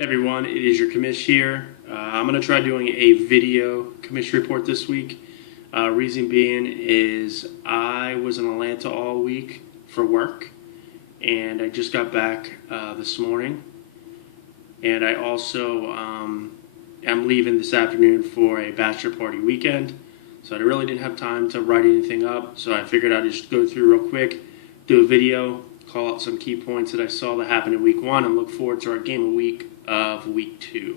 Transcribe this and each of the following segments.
Everyone, it is your Commish here. I'm going to try doing a video Commish report this week. Reason being is I was in Atlanta all week for work, and I just got back this morning. And I also am leaving this afternoon for a bachelor party weekend, so I really didn't have time to write anything up. So I figured I'd just go through real quick, do a video, call out some key points that I saw that happened in week one, and look forward to our game of week 2.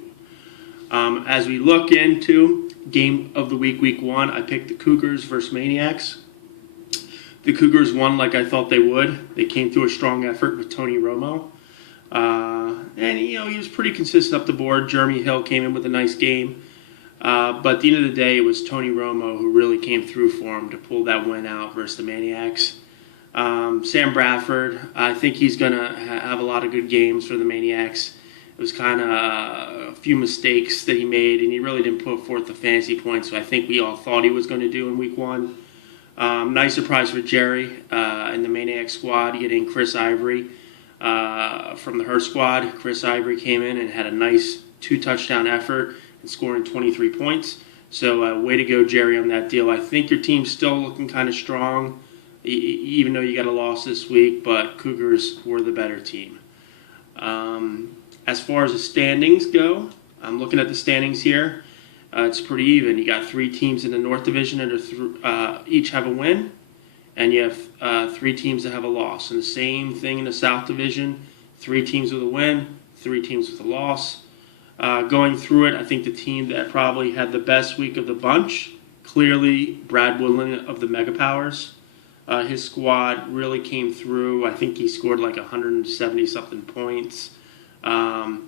As we look into game of the week 1, I picked the Cougars versus Maniacs. The Cougars won like I thought they would. They came through a strong effort with Tony Romo. And, he was pretty consistent up the board. Jeremy Hill came in with a nice game. But at the end of the day, it was Tony Romo who really came through for him to pull that win out versus the Maniacs. Sam Bradford, I think he's going to have a lot of good games for the Maniacs. It was kind of a few mistakes that he made, and he really didn't put forth the fantasy points, so I think we all thought he was going to do in week 1. Nice surprise for Jerry and the Maniac squad getting Chris Ivory from the Hurt squad. Chris Ivory came in and had a nice 2-touchdown effort and scoring 23 points. So way to go, Jerry, on that deal. I think your team's still looking kind of strong, even though you got a loss this week, but Cougars were the better team. As far as the standings go, I'm looking at the standings here. It's pretty even. You got 3 teams in the North Division that each have a win, and you have 3 teams that have a loss. And the same thing in the South Division, 3 teams with a win, 3 teams with a loss. Going through it, I think the team that probably had the best week of the bunch, clearly Brad Woodland of the Mega Powers. His squad really came through. I think he scored like 170-something points.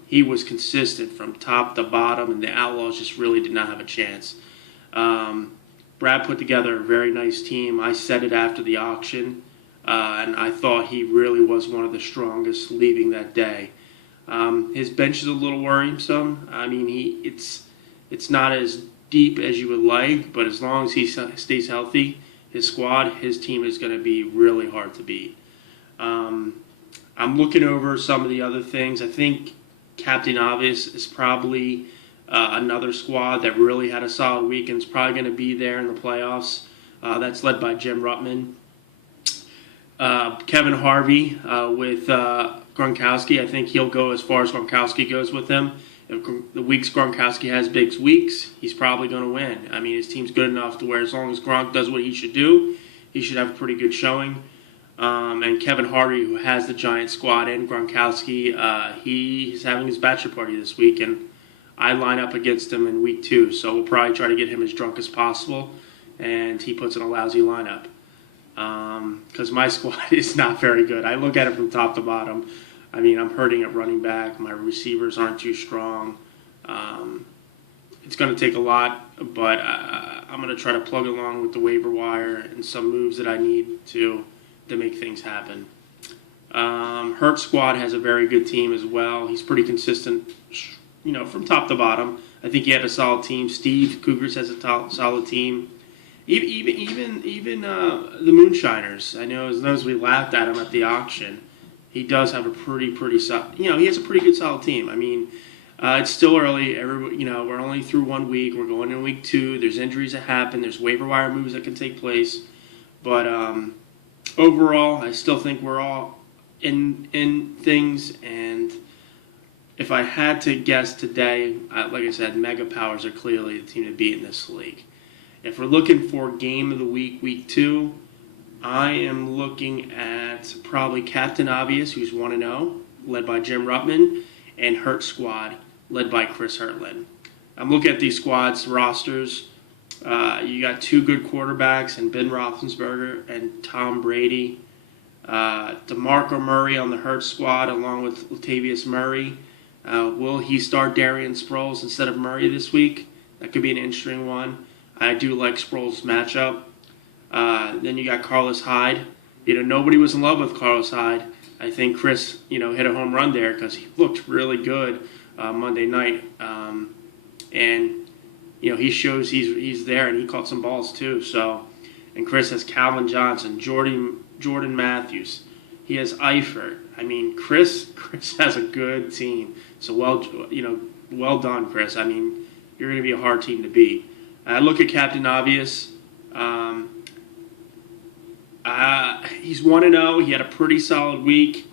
He was consistent from top to bottom, and the Outlaws just really did not have a chance. Brad put together a very nice team. I said it after the auction, and I thought he really was one of the strongest leaving that day. His bench is a little worrisome. I mean, it's not as deep as you would like, but as long as he stays healthy, his squad, his team is going to be really hard to beat. I'm looking over some of the other things. I think Captain Obvious is probably another squad that really had a solid week and is probably going to be there in the playoffs. That's led by Jim Ruttman. Kevin Harvey with Gronkowski. I think he'll go as far as Gronkowski goes with him. If the weeks Gronkowski has big weeks, he's probably going to win. I mean, his team's good enough to where as long as Gronk does what he should do, he should have a pretty good showing. And Kevin Harvey, who has the Giant squad, and Gronkowski, he's having his bachelor party this week, and I line up against him in week 2, so we'll probably try to get him as drunk as possible, and he puts in a lousy lineup. Because my squad is not very good. I look at it from top to bottom. I mean, I'm hurting at running back. My receivers aren't too strong. It's going to take a lot, but I'm going to try to plug along with the waiver wire and some moves that I need to make things happen. Hurt squad has a very good team as well. He's pretty consistent, from top to bottom. I think he had a solid team. Steve Cougars has a solid team. Even the Moonshiners. I know as we laughed at him at the auction, he does have a pretty solid. He has a pretty good solid team. I mean, it's still early. We're only through 1 week. We're going in week 2. There's injuries that happen. There's waiver wire moves that can take place. But overall, I still think we're all in things. And if I had to guess today, like I said, Mega Powers are clearly the team to beat in this league. If we're looking for game of the week 2, I am looking at probably Captain Obvious, who's 1-0, led by Jim Ruttman, and Hurt Squad, led by Chris Hurtland. I'm looking at these squads, rosters. You got 2 good quarterbacks in Ben Roethlisberger and Tom Brady. DeMarco Murray on the Hurt Squad, along with Latavius Murray. Will he start Darian Sproles instead of Murray this week? That could be an interesting one. I do like Sproles' matchup. Then you got Carlos Hyde. Nobody was in love with Carlos Hyde. I think Chris, hit a home run there because he looked really good Monday night. And he shows he's there, and he caught some balls too. So, and Chris has Calvin Johnson, Jordan Matthews. He has Eifert. I mean, Chris has a good team. So well done, Chris. I mean, you're going to be a hard team to beat. I look at Captain Obvious. He's 1-0. He had a pretty solid week.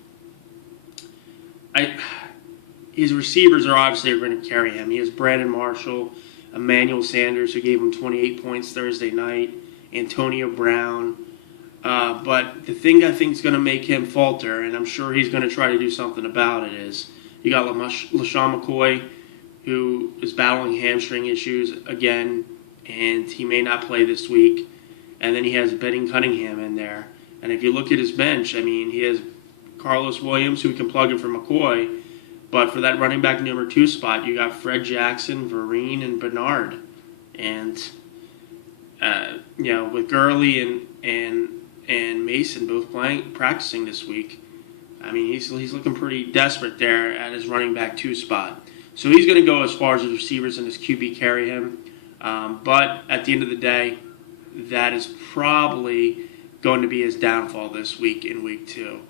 His receivers are obviously going to carry him. He has Brandon Marshall, Emmanuel Sanders, who gave him 28 points Thursday night, Antonio Brown. But the thing I think is going to make him falter, and I'm sure he's going to try to do something about it, is you got LaShawn McCoy, who is battling hamstring issues again, and he may not play this week. And then he has Benning Cunningham in there. And if you look at his bench, I mean, he has Carlos Williams, who can plug in for McCoy. But for that running back number 2 spot, you got Fred Jackson, Vereen, and Bernard. And, with Gurley and Mason both practicing this week, I mean, he's looking pretty desperate there at his running back 2 spot. So he's going to go as far as his receivers and his QB carry him. But at the end of the day, that is probably going to be his downfall this week in week 2.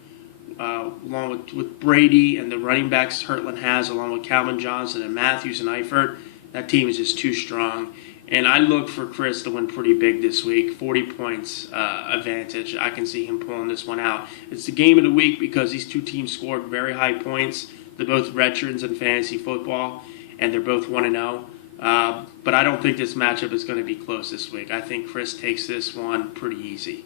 Along with Brady and the running backs Hurtland has, along with Calvin Johnson and Matthews and Eifert, that team is just too strong. And I look for Chris to win pretty big this week, 40 points advantage. I can see him pulling this one out. It's the game of the week because these two teams scored very high points. They're both veterans in fantasy football, and they're both 1-0. But I don't think this matchup is going to be close this week. I think Chris takes this one pretty easy.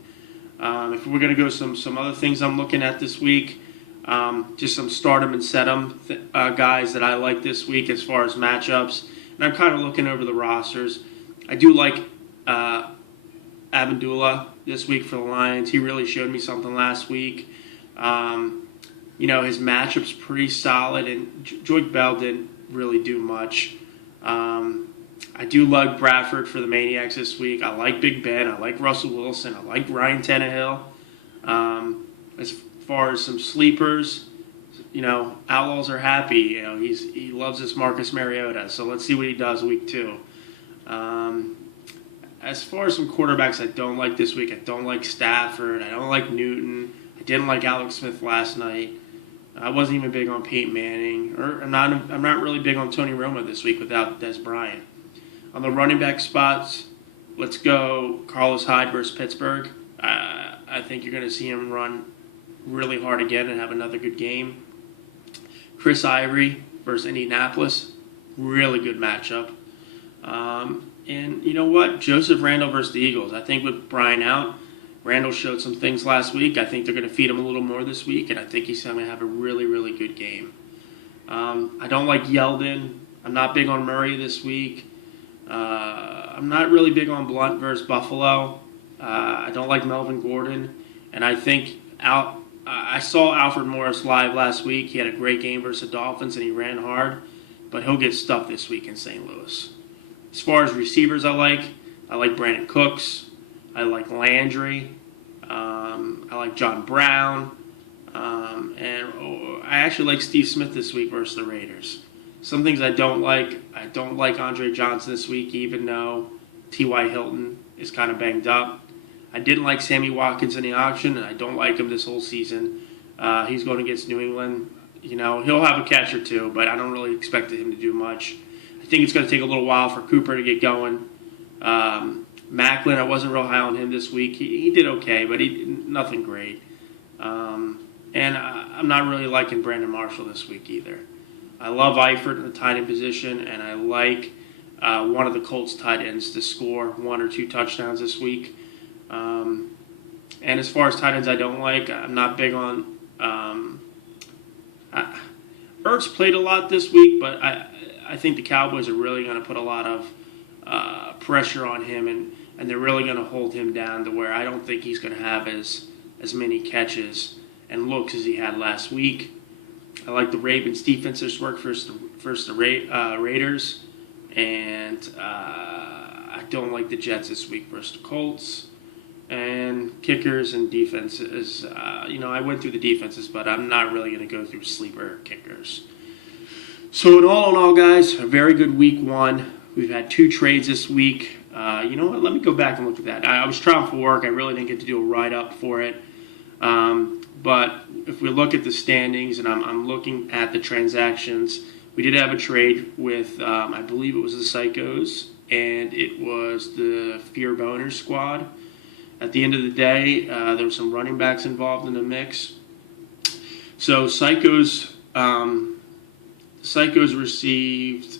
If we're going to go some other things I'm looking at this week, just some start 'em and set 'em guys that I like this week as far as matchups. And I'm kind of looking over the rosters. I do like Abdullah this week for the Lions. He really showed me something last week. His matchup's pretty solid, and Joyke Bell didn't really do much. I do like Bradford for the Maniacs this week. I like Big Ben. I like Russell Wilson. I like Ryan Tannehill. As far as some sleepers, Outlaws are happy. He loves this Marcus Mariota. So let's see what he does week 2. As far as some quarterbacks I don't like this week, I don't like Stafford. I don't like Newton. I didn't like Alex Smith last night. I wasn't even big on Peyton Manning. I'm not really big on Tony Romo this week without Des Bryant. On the running back spots, let's go Carlos Hyde versus Pittsburgh. I think you're going to see him run really hard again and have another good game. Chris Ivory versus Indianapolis, really good matchup. And you know what? Joseph Randall versus the Eagles. I think with Brian out, Randall showed some things last week. I think they're going to feed him a little more this week, and I think he's going to have a really, really good game. I don't like Yeldon. I'm not big on Murray this week. I'm not really big on Blunt versus Buffalo. I don't like Melvin Gordon. And I think I saw Alfred Morris live last week. He had a great game versus the Dolphins, and he ran hard. But he'll get stuffed this week in St. Louis. As far as receivers I like Brandon Cooks. I like Landry. I like John Brown. And I actually like Steve Smith this week versus the Raiders. Some things I don't like. I don't like Andre Johnson this week, even though T.Y. Hilton is kind of banged up. I didn't like Sammy Watkins in the auction, and I don't like him this whole season. He's going against New England. He'll have a catch or two, but I don't really expect him to do much. I think it's going to take a little while for Cooper to get going. Macklin, I wasn't real high on him this week. He did okay, but nothing great. And I'm not really liking Brandon Marshall this week either. I love Eifert in the tight end position, and I like one of the Colts tight ends to score 1 or 2 touchdowns this week. And as far as tight ends I don't like, I'm not big on Ertz played a lot this week, but I think the Cowboys are really going to put a lot of pressure on him, and they're really going to hold him down to where I don't think he's going to have as many catches and looks as he had last week. I like the Ravens' defensive work versus the Raiders, and I don't like the Jets this week versus the Colts. And kickers and defenses, I went through the defenses, but I'm not really going to go through sleeper kickers. So in all, guys, a very good week 1. We've had 2 trades this week. You know what? Let me go back and look at that. I was trying for work. I really didn't get to do a write-up for it. But if we look at the standings, and I'm looking at the transactions We did have a trade with, I believe it was the Psychos, and it was the Fear Boners squad. At the end of the day, there were some running backs involved in the mix. So Psychos received,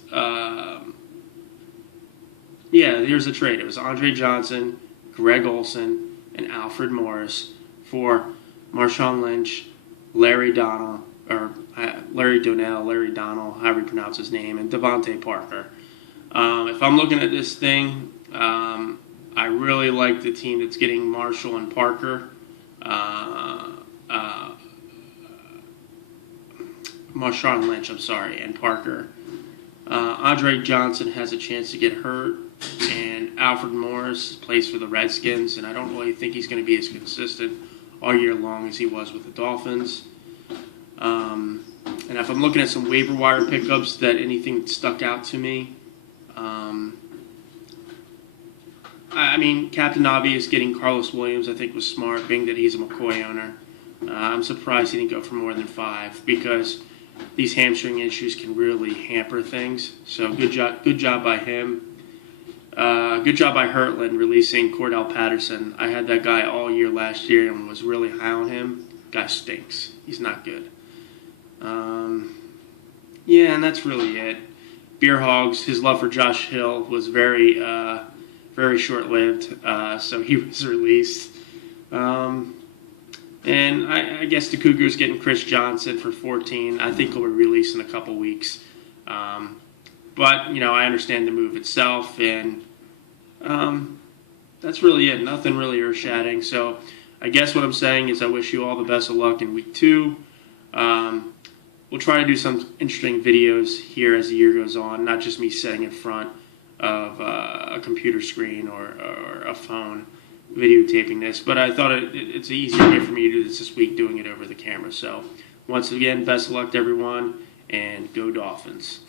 here's the trade. It was Andre Johnson, Greg Olson, and Alfred Morris for Marshawn Lynch, Larry Donnell, however you pronounce his name, and Devontae Parker. If I'm looking at this thing, I really like the team that's getting Marshall and Parker. Marshawn Lynch, and Parker. Andre Johnson has a chance to get hurt, and Alfred Morris plays for the Redskins, and I don't really think he's going to be as consistent all year long as he was with the Dolphins. And if I'm looking at some waiver wire pickups that anything stuck out to me, Captain Obvious getting Carlos Williams I think was smart, being that he's a McCoy owner. I'm surprised he didn't go for more than 5 because these hamstring issues can really hamper things. So good job by him. Good job by Hurtland releasing Cordell Patterson. I had that guy all year last year and was really high on him. Guy stinks. He's not good. And that's really it. Beer Hogs, his love for Josh Hill was very short-lived, so he was released. And I guess the Cougars getting Chris Johnson for 14. I think he'll be released in a couple weeks. But, I understand the move itself, and that's really it. Nothing really earth-shattering. So I guess what I'm saying is I wish you all the best of luck in week 2. We'll try to do some interesting videos here as the year goes on, not just me sitting in front of a computer screen or a phone videotaping this. But I thought it's an easier way for me to do this week, doing it over the camera. So once again, best of luck to everyone, and go Dolphins.